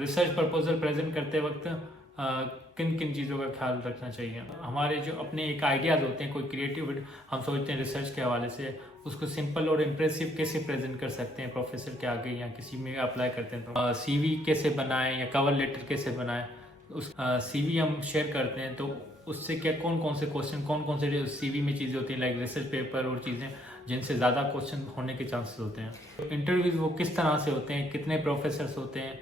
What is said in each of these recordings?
Research proposal present करते वक्त किन किन चीज़ों का ख्याल रखना चाहिए। हमारे जो अपने एक आइडियाज़ होते हैं, कोई क्रिएटिव हम सोचते हैं रिसर्च के हवाले से, उसको सिंपल और इम्प्रेसिव कैसे प्रेजेंट कर सकते हैं प्रोफेसर के आगे या किसी में अप्लाई करते हैं। सीवी कैसे बनाएं या कवर लेटर कैसे बनाएं। उस सीवी हम शेयर करते हैं तो उससे क्या कौन कौन से सीवी में चीज़ें होती हैं, लाइक रिसर्च पेपर और चीज़ें जिनसे ज़्यादा क्वेश्चन होने के चांसेस होते हैं। इंटरव्यूज वो किस तरह से होते हैं, कितने प्रोफेसर्स होते हैं,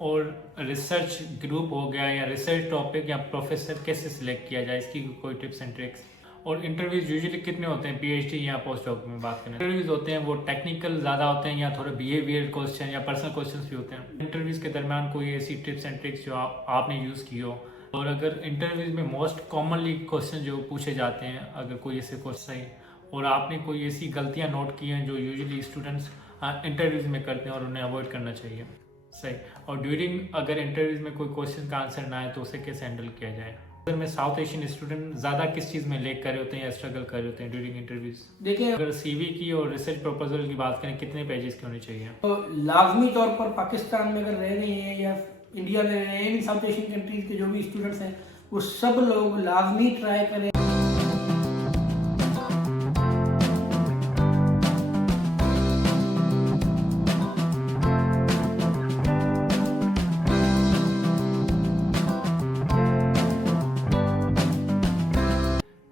और रिसर्च ग्रुप हो गया या रिसर्च टॉपिक या प्रोफेसर कैसे सिलेक्ट किया जाए, इसकी कोई टिप्स एंड ट्रिक्स। और इंटरव्यूज यूजुअली कितने होते हैं पीएचडी या पोस्ट डॉक में बात करें। इंटरव्यूज होते हैं वो टेक्निकल ज़्यादा होते हैं या थोड़े बिहेवियर क्वेश्चन या पर्सनल क्वेश्चन भी होते हैं। इंटरव्यूज के दरमियान कोई ऐसी टिप्स एंड ट्रिक्स जो आपने यूज़ की हो, और अगर इंटरव्यूज में मोस्ट कॉमनली क्वेश्चन जो पूछे जाते हैं, अगर कोई ऐसे क्वेश्चन है और आपने कोई ऐसी गलतियाँ नोट की हैं जो यूजुअली स्टूडेंट्स इंटरव्यूज में करते हैं और उन्हें अवॉइड करना चाहिए। सही। और ड्यूरिंग अगर इंटरव्यूज में कोई क्वेश्चन का आंसर ना आए तो उसे कैसे हैंडल किया जाए। अगर में साउथ एशियन स्टूडेंट ज़्यादा किस चीज़ में लेक कर रहे होते हैं या स्ट्रगल कर रहे होते हैं ड्यूरिंग इंटरव्यूज। देखिए, अगर सीवी की और रिसर्च प्रपोजल की बात करें, कितने पेजेस के होने चाहिए। तो लाजमी तौर पर पाकिस्तान में अगर रह रहे हैं या इंडिया में रह रहे हैं, साउथ एशियन कंट्रीज के जो भी स्टूडेंट्स हैं वो सब लोग लाजमी ट्राई करें।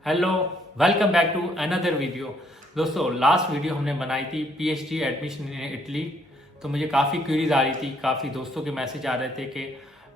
Hello, welcome back to another video. दोस्तों, लास्ट वीडियो हमने बनाई थी पीएचडी एडमिशन इन इटली। तो मुझे काफ़ी क्वेरीज आ रही थी, काफ़ी दोस्तों के मैसेज आ रहे थे कि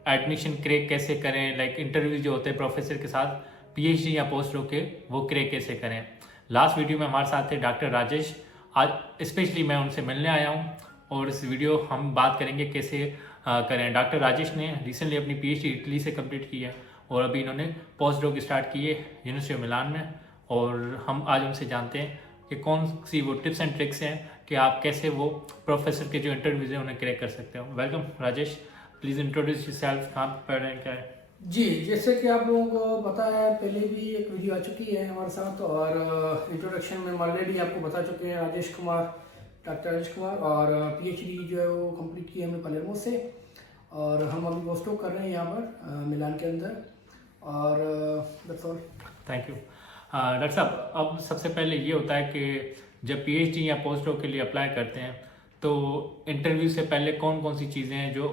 एडमिशन क्रैक कैसे करें, लाइक इंटरव्यू जो होते हैं प्रोफेसर के साथ पीएचडी या पोस्ट डॉक के, वो क्रैक कैसे करें। लास्ट वीडियो में हमारे साथ थे डॉक्टर राजेश। आज स्पेशली मैं उनसे मिलने आया हूँ और इस वीडियो हम बात करेंगे कैसे करें। डॉक्टर राजेश ने रिसेंटली अपनी पीएचडी इटली से कंप्लीट की है और अभी इन्होंने पोस्ट डॉक स्टार्ट की है यूनिवर्सिटी ऑफ मिलान में। और हम आज उनसे जानते हैं कि कौन सी वो टिप्स एंड ट्रिक्स हैं कि आप कैसे वो प्रोफेसर के जो इंटरव्यूज हैं उन्हें क्रैक कर सकते हो। Welcome Rajesh, please introduce yourself, कहाँ पे पढ़ रहे हैं, क्या है। जी, जैसे कि आप लोगों को पता है, पहले भी एक वीडियो आ चुकी है हमारे साथ और इंट्रोडक्शन में ऑलरेडी आपको बता चुके हैं राजेश कुमार, डॉक्टर राजेश कुमार। और पीएचडी जो है वो कंप्लीट की है हमने पलेर्मो से, और हम अभी पोस्ट डॉक कर रहे हैं यहाँ पर मिलान के अंदर। और that's all. Thank you doctor साहब। अब सबसे पहले ये होता है कि जब पीएचडी या पोस्ट डॉक के लिए अप्लाई करते हैं तो इंटरव्यू से पहले कौन कौन सी चीज़ें हैं जो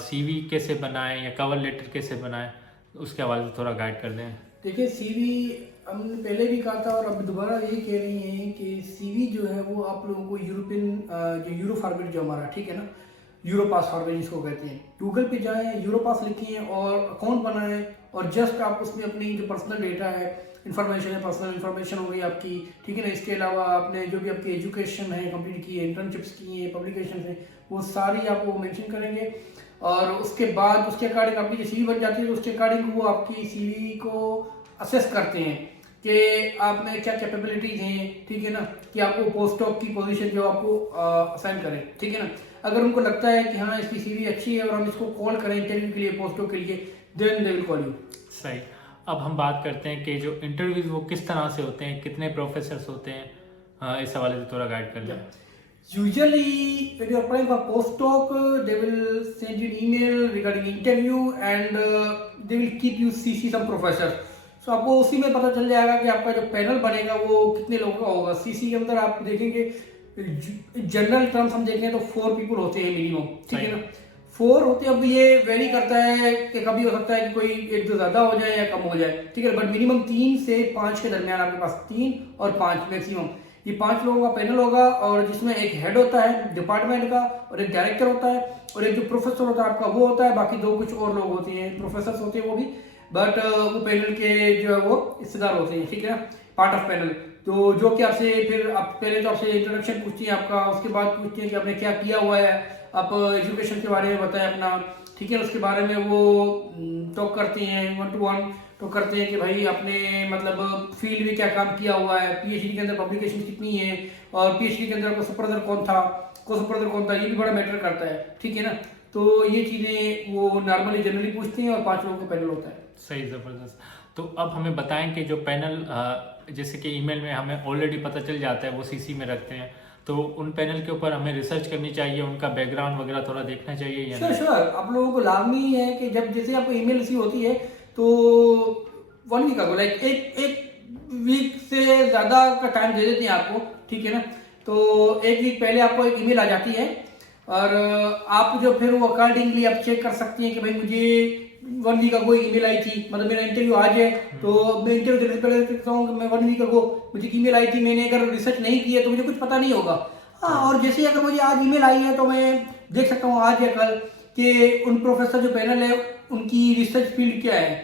सीवी कैसे बनाएं या कवर लेटर कैसे बनाएं, उसके हवाले से थोड़ा गाइड कर दें। देखिए, सीवी हमने पहले भी कहा था और अब दोबारा यही कह रही हैं कि सीवी जो है वो आप लोगों को यूरोपियन जो यूरो फॉर्मेट जो हमारा, ठीक है ना, यूरोपास फॉर्मेट जिसको कहते हैं, गूगल पे जाएं, यूरोपास लिखिए और अकाउंट बनाएं और जस्ट आप उसमें अपनी जो पर्सनल डेटा है, इन्फॉर्मेशन है, पर्सनल इन्फॉर्मेशन हो गई आपकी, ठीक है ना। इसके अलावा आपने जो भी आपकी एजुकेशन है कंप्लीट की है, इंटर्नशिप्स की हैं, पब्लिकेशन है, वो सारी आप वो मेंशन करेंगे। और उसके बाद उसके अकॉर्डिंग आपकी जो सीवी बन जाती है, उसके अकॉर्डिंग वो आपकी सीवी को असेस करते हैं कि आप में क्या कैपेबिलिटीज हैं, ठीक है ना, कि आपको पोस्ट डॉक की पोजीशन जो आपको असाइन करें, ठीक है ना। अगर उनको लगता है कि हाँ इसकी सीवी अच्छी है और हम इसको कॉल करें इंटरव्यू के लिए, पोस्ट डॉक के लिए, then they will call you. सही। अब हम बात करते हैं कि जो इंटरव्यूज वो किस तरह से होते हैं, कितने प्रोफेसर्स होते हैं, इस हवाले से थोड़ा गाइड कर लें। Usually, when you are applying for postdoc, they will send you an email regarding interview and they will keep you CC some professors. So आपको उसी में पता चल जाएगा कि आपका जो पैनल बनेगा वो कितने लोगों का होगा। सीसी के अंदर आप देखेंगे, जनरल टर्म्स हम देखें तो 4 पीपल होते हैं मिनिमम, ठीक है ना, 4 होते हैं। अब ये वेरी करता है कि कभी हो सकता है कि कोई एक दो ज़्यादा हो जाए या कम हो जाए, ठीक है, बट मिनिमम 3 से 5 के दरमियान आपके पास 3 और 5 मैक्सिमम, ये 5 लोगों का पैनल होगा। और जिसमें एक हेड होता है डिपार्टमेंट का और एक डायरेक्टर होता है और एक जो प्रोफेसर होता है आपका वो होता है, बाकी 2 कुछ और लोग होते हैं, प्रोफेसर होते हैं वो भी, बट वो पैनल के जो है वो हिस्सेदार होते हैं, ठीक है ना, पार्ट ऑफ पैनल। तो जो कि आपसे फिर आप पहले तो आपसे इंट्रोडक्शन पूछती हैं आपका, उसके बाद पूछती हैं कि आपने क्या किया हुआ है, आप एजुकेशन के बारे में बताएं अपना, ठीक है। उसके बारे में वो टॉक करते हैं, 1 to 1 तो करते हैं कि भाई आपने मतलब फील्ड में क्या काम किया हुआ है, पीएचडी के अंदर पब्लिकेशन कितनी है, और पीएचडी के अंदर कोर्स कौन था, ये भी बड़ा मैटर करता है, ठीक है ना। तो ये चीज़ें वो नॉर्मली जनरली पूछते हैं और 5 लोगों का पैनल होता है। सही, ज़बरदस्त। तो अब हमें बताएं कि जो पैनल जैसे कि ईमेल में हमें ऑलरेडी पता चल जाता है वो सीसी में रखते हैं, तो उन पैनल के ऊपर हमें रिसर्च करनी चाहिए, उनका बैकग्राउंड वगैरह थोड़ा देखना चाहिए या श्योर नहीं? श्योर, आप लोगों को लाजमी है कि जब जैसे आपको ईमेल रिसीव होती है तो 1 वीक अगो, लाइक एक वीक से ज़्यादा का टाइम दे देते हैं आपको, ठीक है ना। तो 1 वीक पहले आपको एक ईमेल आ जाती है और आप जो फिर वो अकॉर्डिंगली आप चेक कर सकती हैं कि भाई मुझे 1 वीक अगो ईमेल आई थी, मतलब मेरा इंटरव्यू आज है तो मैं इंटरव्यू देने से पहले देखता हूँ कि मैं 1 वीक अगो मुझे ईमेल आई थी, मैंने अगर रिसर्च नहीं की है तो मुझे कुछ पता नहीं होगा। हाँ, और जैसे अगर मुझे आज ईमेल आई है तो मैं देख सकता हूँ आज या कल कि उन प्रोफेसर जो पैनल है उनकी रिसर्च फील्ड क्या है।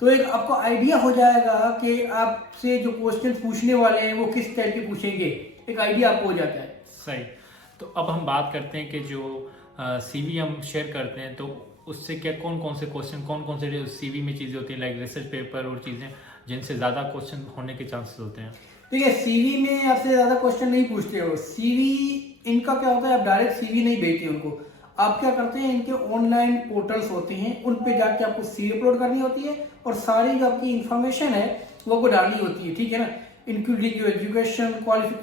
तो एक आपको आइडिया हो जाएगा कि आपसे जो क्वेश्चन पूछने वाले हैं वो किस टाइप के पूछेंगे, एक आइडिया आपको हो जाता है। सही। तो अब हम बात करते हैं कि जो सीवी हम शेयर करते हैं तो उससे क्या कौन कौन से क्वेश्चन, कौन कौन से सीवी में चीज़ें होती हैं लाइक रिसर्च पेपर और चीज़ें जिनसे ज़्यादा क्वेश्चन होने के चांसेस होते हैं? देखिए, सीवी में आपसे ज़्यादा क्वेश्चन नहीं पूछते हो। सीवी इनका क्या होता है, आप डायरेक्ट सीवी नहीं भेजते उनको, आप क्या करते हैं, इनके ऑनलाइन पोर्टल्स होते हैं उन पे जाके आपको सीवी अपलोड करनी होती है और सारी जो आपकी इंफॉर्मेशन है वो आपको डालनी होती है, ठीक है ना। इंक्लूडिंग जो एजुकेशन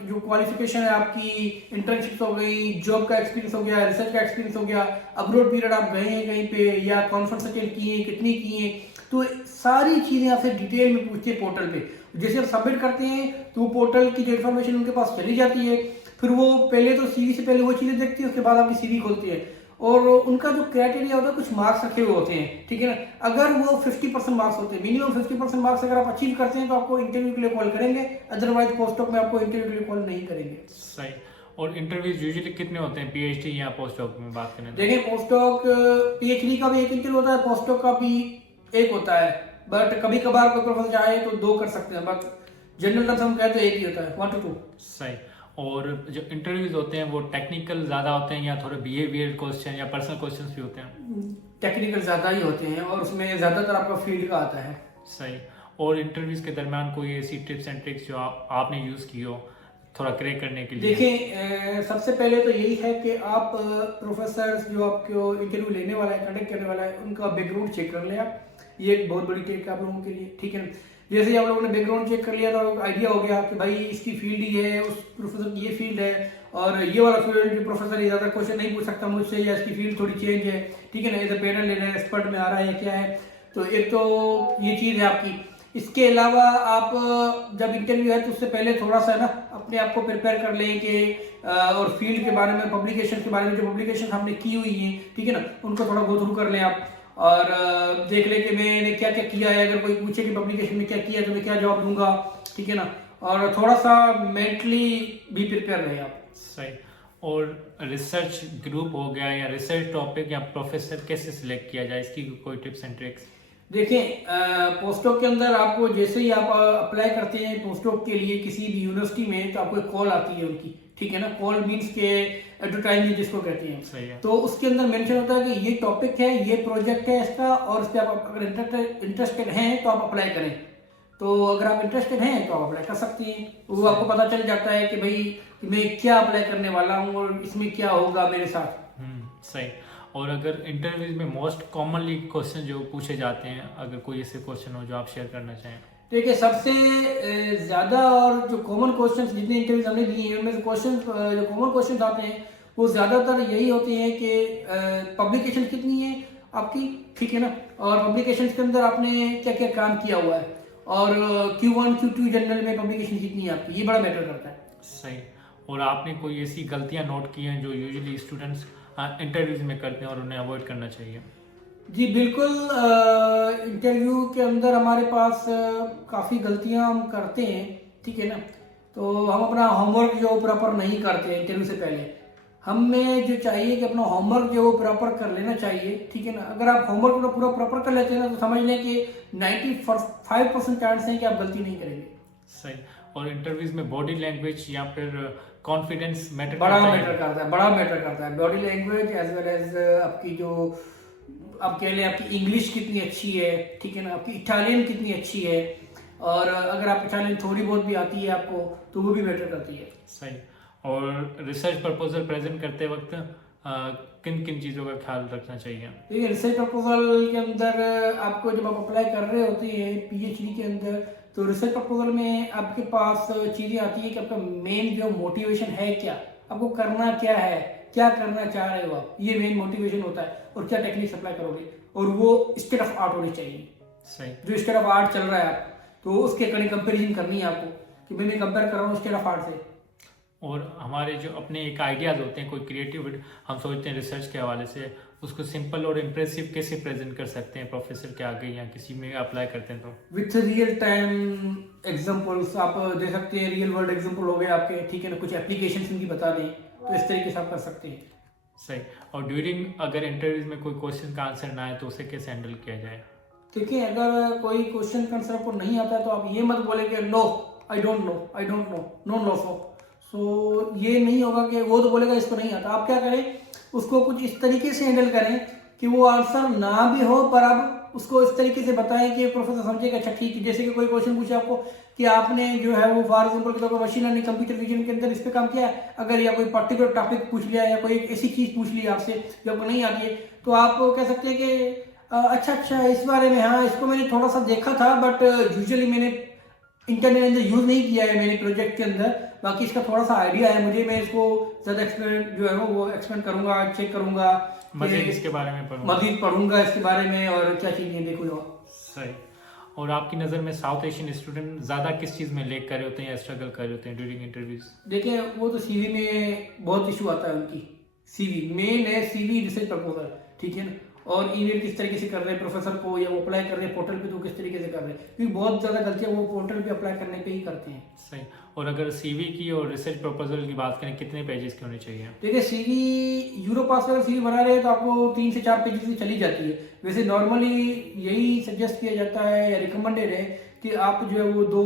जो क्वालिफिकेशन है आपकी, इंटर्नशिप हो गई, जॉब का एक्सपीरियंस हो गया, रिसर्च का एक्सपीरियंस हो गया, अब्रॉड पीरियड आप गए हैं कहीं पे या कॉन्फ्रेंस अटेंड किए हैं, कितनी किए हैं, तो सारी चीज़ें आपसे डिटेल में पूछती है पोर्टल पे। जैसे आप सबमिट करते हैं तो वो पोर्टल की जो इन्फॉर्मेशन उनके पास चली जाती है, फिर वो पहले तो सीवी से पहले वो चीज़ें देखती है, उसके बाद आपकी सीवी खोलती है और उनका जो क्राइटेरिया होता है कुछ मार्क्स रखे हुए होते हैं, ठीक है ना। अगर वो 50% मार्क्स होते हैं, मिनिमम 50% मार्क्स अगर आप अचीव करते हैं तो आपको इंटरव्यू के लिए कॉल करेंगे, अदरवाइज पोस्टडॉक में आपको इंटरव्यू के लिए कॉल नहीं करेंगे। सही। और इंटरव्यूज यूजुअली कितने होते हैं पीएचडी या पोस्टडॉक में बात करें तो? देखिए, पोस्टडॉक पीएचडी का भी एक इंटरव्यू होता है, पोस्टडॉक का भी एक होता है, बट कभी कभार कोई प्रोफेसर चाहे तो 2 कर सकते हैं, बट जनरल टर्म्स हम कहते हैं एक ही होता है, 1 to 2। सही। और जो इंटरव्यूज होते हैं वो टेक्निकल ज़्यादा होते हैं या थोड़े बिहेवियर क्वेश्चन या पर्सनल क्वेश्चंस भी होते हैं? टेक्निकल ज़्यादा ही होते हैं और उसमें ज़्यादातर आपका फील्ड का आता है। सही। और इंटरव्यूज के दरमियान कोई ऐसी टिप्स एंड ट्रिक्स जो आपने यूज़ की हो थोड़ा क्रैक करने के लिए? देखिए, सबसे पहले तो यही है कि आप प्रोफेसर जो आपको इंटरव्यू लेने वाला है, कंडक्ट करने वाला है, उनका बैकग्राउंड चेक कर लें आप। ये एक बहुत बड़ी टिप है आप लोगों के लिए, ठीक है ना। जैसे ही आप लोगों ने बैकग्राउंड चेक कर लिया तो आइडिया हो गया कि भाई इसकी फील्ड ही है, उस प्रोफेसर की ये फील्ड है और ये वाला फील्ड जो प्रोफेसर ये ज़्यादा क्वेश्चन नहीं पूछ सकता मुझसे, या इसकी फील्ड थोड़ी चेंज है, ठीक है ना, इधर पैनल ले रहे हैं, एक्सपर्ट में आ रहा है क्या है। तो एक तो ये चीज़ है आपकी। इसके अलावा आप जब इंटरव्यू है तो उससे पहले थोड़ा सा ना अपने आप को प्रिपेयर कर लें कि और फील्ड के बारे में, पब्लिकेशन के बारे में, जो पब्लिकेशन हमने की हुई है, ठीक है ना, उनको थोड़ा गो थ्रू कर लें आप और देख लें कि मैंने क्या क्या किया है। अगर कोई पूछे कि पब्लिकेशन में क्या किया तो मैं क्या जवाब दूंगा, ठीक है ना। और थोड़ा सा मेंटली भी प्रिपेयर रहे आप। सही। और रिसर्च ग्रुप हो गया या रिसर्च टॉपिक या प्रोफेसर कैसे सिलेक्ट किया जाए, इसकी कोई टिप्स एंड ट्रिक्स? देखें, पोस्टडॉक के अंदर आपको जैसे ही आप अप्लाई करते हैं पोस्टडॉक के लिए किसी भी यूनिवर्सिटी में तो आपको एक कॉल आती है उनकी, ठीक है ना। कॉल मीन्स के एडवर्टाइजमेंट जिसको कहते हैं। सही है। तो उसके अंदर मेंशन होता है कि ये टॉपिक है, ये प्रोजेक्ट है इसका, और इस पर आप अगर इंटरेस्टेड हैं तो आप अप्लाई करें। तो अगर आप इंटरेस्टेड हैं तो आप अप्लाई कर सकते हैं। वो आपको पता चल जाता है कि भाई मैं क्या अप्लाई करने वाला हूँ और इसमें क्या होगा मेरे साथ। सही। और अगर इंटरव्यूज में मोस्ट कॉमनली क्वेश्चन जो पूछे जाते हैं, अगर कोई ऐसे क्वेश्चन हो जो आप शेयर करना चाहें? देखिए, सबसे ज़्यादा और जो कॉमन क्वेश्चंस जितने इंटरव्यूज हमने दिए हैं उनमें से क्वेश्चन जो कॉमन क्वेश्चन आते हैं वो ज़्यादातर यही होते हैं कि पब्लिकेशन कितनी है आपकी, ठीक है ना, और पब्लिकेशन के अंदर आपने क्या क्या काम किया हुआ है, और Q1 Q2 जनरल में पब्लिकेशन कितनी है आपकी, ये बड़ा मैटर करता है। सही। और आपने कोई ऐसी गलतियां नोट की हैं जो यूजुअली स्टूडेंट्स इंटरव्यूज में करते हैं और उन्हें अवॉइड करना चाहिए? जी बिल्कुल, इंटरव्यू के अंदर हमारे पास काफ़ी गलतियां हम करते हैं, ठीक है ना। तो हम अपना होमवर्क जो प्रॉपर नहीं करते इंटरव्यू से पहले। हमें जो चाहिए कि अपना होमवर्क जो प्रॉपर कर लेना चाहिए, ठीक है ना। अगर आप होमवर्क पूरा प्रॉपर कर लेते हैं ना तो समझ लें कि 95% चांस है कि आप गलती नहीं करेंगे। सही। और इंटरव्यूज में बॉडी लैंग्वेज या फिर कॉन्फिडेंस मैटर बड़ा मैटर करता है body language as well as आपकी जो आप कह लें आपकी इंग्लिश कितनी अच्छी है, ठीक है ना, आपकी इटालियन कितनी अच्छी है, और अगर आप इटालियन थोड़ी बहुत भी आती है आपको तो वो भी मैटर करती है। सही। और रिसर्च प्रपोजल प्रेजेंट करते वक्त किन किन चीज़ों का ख्याल रखना चाहिए? देखिए, रिसर्च प्रपोजल के अंदर आपको जब आप अप्लाई कर रहे होते हैं पीएचडी के अंदर, तो रिसर्च प्रपोजल में आपके पास चीज़ें आती है कि आपका मेन जो मोटिवेशन है क्या, आपको करना क्या है, क्या करना चाह रहे हो आप, ये मेन मोटिवेशन होता है, और क्या टेक्निक्स अप्लाई करोगे, और वो स्टेट ऑफ आर्ट होनी चाहिए। सही। जो स्टेट ऑफ आर्ट चल रहा है आप, तो उसके अकॉर्डिंग कंपेरिजन करनी है आपको कि भाई मैं कंपेयर कर रहा हूँ स्टेट ऑफ आर्ट से। और हमारे जो अपने एक आइडियाज़ होते हैं, कोई क्रिएटिव हम सोचते हैं रिसर्च के हवाले से, उसको सिंपल और इम्प्रेसिव कैसे प्रेजेंट कर सकते हैं प्रोफेसर के आगे या किसी में अप्लाई करते हैं तो? विथ रियल टाइम एग्जांपल्स आप दे सकते हैं, रियल वर्ल्ड एग्जांपल हो गए आपके, ठीक है ना, कुछ एप्लीकेशन उनकी बता दें, तो इस तरीके से आप कर सकते हैं। सही। और ड्यूरिंग अगर इंटरव्यूज में कोई क्वेश्चन का आंसर ना आए तो उसे कैसे हैंडल किया जाए? देखिए, अगर कोई क्वेश्चन का आंसर आपको नहीं आता है तो आप ये मत बोले कि no I don't know, I don't know, no no so ये नहीं होगा कि वो तो बोलेगा इसको नहीं आता। आप क्या करें, उसको कुछ इस तरीके से हैंडल करें कि वो आंसर ना भी हो, पर आप उसको इस तरीके से बताएं कि प्रोफेसर समझेगा अच्छा ठीक है। जैसे कि कोई क्वेश्चन पूछे आपको कि आपने जो है वो फॉर एग्जाम्पल के तौर पर मशीन लर्निंग कंप्यूटर विजन के अंदर इस पे काम किया है, अगर या कोई पर्टिकुलर टॉपिक पूछ लिया या कोई एक ऐसी चीज पूछ ली आपसे जो आपको नहीं आती है, तो आप कह सकते हैं कि अच्छा इस बारे में, हाँ इसको मैंने थोड़ा सा देखा था, बट यूजुअली मैंने इंटरनेट अंदर यूज नहीं किया है मेरे प्रोजेक्ट के अंदर, बाकी इसका थोड़ा सा आइडिया है मुझे, मैं इसको ज्यादा एक्सप्लेन जो है वो एक्सप्लेन करूंगा, चेक करूंगा, मजीद इसके बारे में मजीद पढ़ूंगा इसके बारे में और क्या चीजें देखूंगा। सही। और आपकी नज़र में साउथ एशियन स्टूडेंट ज़्यादा किस चीज़ में लेक कर रहे होते हैं या स्ट्रगल कर रहे होते हैं ड्यूरिंग इंटरव्यूज? देखिए, वो तो सीवी में बहुत इशू आता है उनकी। सीवी मेन है, सीवी रिसर्च प्रपोजल, ठीक है ना, और ईमेल किस तरीके से कर रहे हैं प्रोफेसर को, या वो अप्लाई कर रहे हैं पोर्टल पे तो किस तरीके से कर रहे हैं, क्योंकि बहुत ज़्यादा गलतियाँ वो पोर्टल पे अप्लाई करने पे ही करते हैं। सही। और अगर सीवी की और रिसर्च प्रपोजल की बात करें, कितने पेजेस के होने चाहिए? देखिए, सीवी यूरोपास में अगर सीवी बना रहे हैं तो आपको 3 से 4 पेजेस की चली जाती है। वैसे नॉर्मली यही सजेस्ट किया जाता है या रिकमेंडेड है कि आप जो है वो 2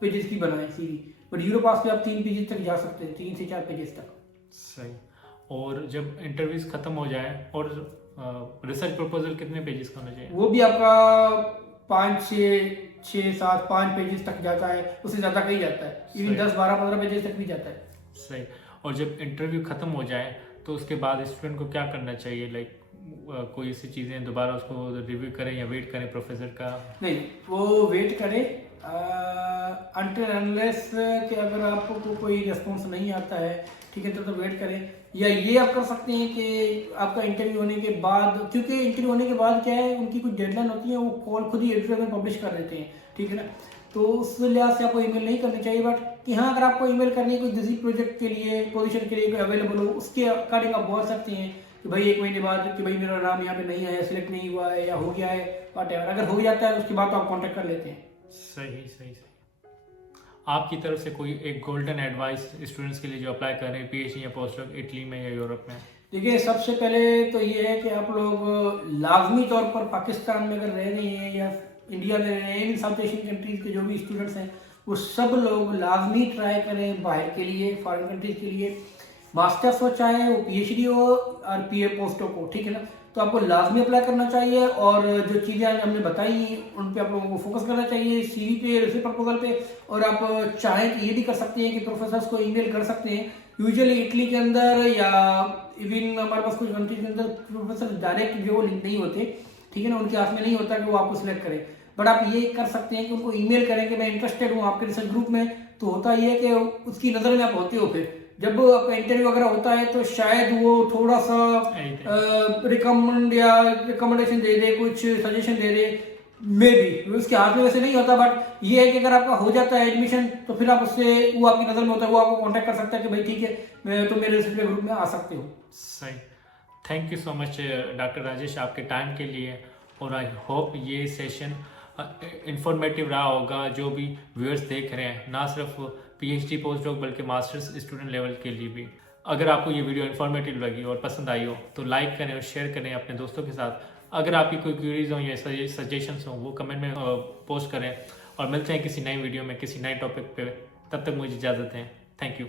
पेजेस की बनाएं सीवी, बट यूरोपास में आप 3 पेजेस तक जा सकते हैं, 3 से 4 पेजेस तक। सही। और जब इंटरव्यूज खत्म हो जाए और रिसर्च प्रपोजल कितने पेजेस का होना चाहिए? वो भी आपका 5 6 7 5 पेजेस तक जाता है, उससे ज़्यादा कहीं जाता है, इवन 10 12 15 पेजेस तक भी जाता है। सही। और जब इंटरव्यू खत्म हो जाए तो उसके बाद स्टूडेंट को क्या करना चाहिए? लाइक कोई ऐसी चीज़ें दोबारा उसको रिव्यू करें या वेट करें प्रोफेसर का? नहीं, वो वेट करें अनटिल अनलेस कि अगर आपको कोई रिस्पॉन्स नहीं आता है, ठीक है, तो वेट करें। या ये आप कर सकते हैं कि आपका इंटरव्यू होने के बाद, क्योंकि इंटरव्यू होने के बाद क्या है, उनकी कुछ डेडलाइन होती है, वो कॉल खुद ही एडिटर में पब्लिश कर देते हैं, ठीक है ना, तो उस लिहाज से आपको ईमेल नहीं करनी चाहिए। बट कि हाँ, अगर आपको ईमेल करनी है कोई किसी प्रोजेक्ट के लिए, पोजीशन के लिए कोई अवेलेबल हो, उसके अकॉर्डिंग आप बोल सकते हैं कि भाई 1 महीने बाद कि भाई मेरा नाम यहाँ पे नहीं आया, सिलेक्ट नहीं हुआ है या हो गया है, व्हाटएवर। अगर हो जाता है तो उसके बाद तो आप कॉन्टेक्ट कर लेते हैं। सही सही सही। आपकी तरफ से कोई एक गोल्डन एडवाइस स्टूडेंट्स के लिए जो अप्लाई कर रहे हैं पीएचडी या पोस्टडॉक इटली में या यूरोप में? देखिए, सबसे पहले तो ये है कि आप लोग लाजमी तौर पर पाकिस्तान में अगर रह रहे हैं या इंडिया में रह रहे हैं, इन साउथ एशियन कंट्रीज के जो भी स्टूडेंट्स हैं वो सब लोग लाजमी ट्राई करें बाहर के लिए, फॉरेन कंट्रीज के लिए, मास्टर्स हो चाहे वो पीएचडी हो और पीए पोस्टडॉक हो, ठीक है ना, तो आपको लाजमी अप्लाई करना चाहिए। और जो चीज़ें हमने बताई उन पे आप लोगों को फोकस करना चाहिए, सीवी पे, रिसर्च प्रपोजल पे। और आप चाहें तो ये भी कर सकते हैं कि प्रोफेसर्स को ईमेल कर सकते हैं। यूजुअली इटली के अंदर या इवन हमारे पास कुछ कंट्रीज के अंदर प्रोफेसर डायरेक्ट जो वो लिंक नहीं होते, ठीक है ना, उनके हाथ में नहीं होता कि वो आपको सिलेक्ट करें। बट आप ये कर सकते हैं कि उनको ईमेल करें कि मैं इंटरेस्टेड हूँ आपके रिसर्च ग्रुप में। तो होता ये है कि उसकी नज़र में आप होते हो, फिर जब आपका इंटरव्यू वगैरह होता है तो शायद वो थोड़ा सा रिकमेंडेशन दे दे, कुछ suggestion they they, may be उसके हाथ में वैसे नहीं होता। बट ये है कि अगर आपका हो जाता है एडमिशन तो फिर आप उससे, वो आपकी नज़र में होता है, वो आपको कांटेक्ट कर सकता है कि भाई ठीक है, मैं तो मेरे रिसर्च ग्रुप में आ सकते हो। सही। Thank you so much doctor Rajesh आपके टाइम के लिए। और आई होप ये सेशन इंफॉर्मेटिव रहा होगा जो भी व्यूअर्स देख रहे हैं, ना सिर्फ पीएचडी पोस्टडॉक बल्कि मास्टर्स स्टूडेंट लेवल के लिए भी। अगर आपको ये वीडियो इन्फॉर्मेटिव लगी और पसंद आई हो तो लाइक करें और शेयर करें अपने दोस्तों के साथ। अगर आपकी कोई क्वेरीज हो या सजेशंस हो वो कमेंट में पोस्ट करें। और मिलते हैं किसी नई वीडियो में किसी नए टॉपिक पे। तब तक मुझे इजाज़त दें। Thank you.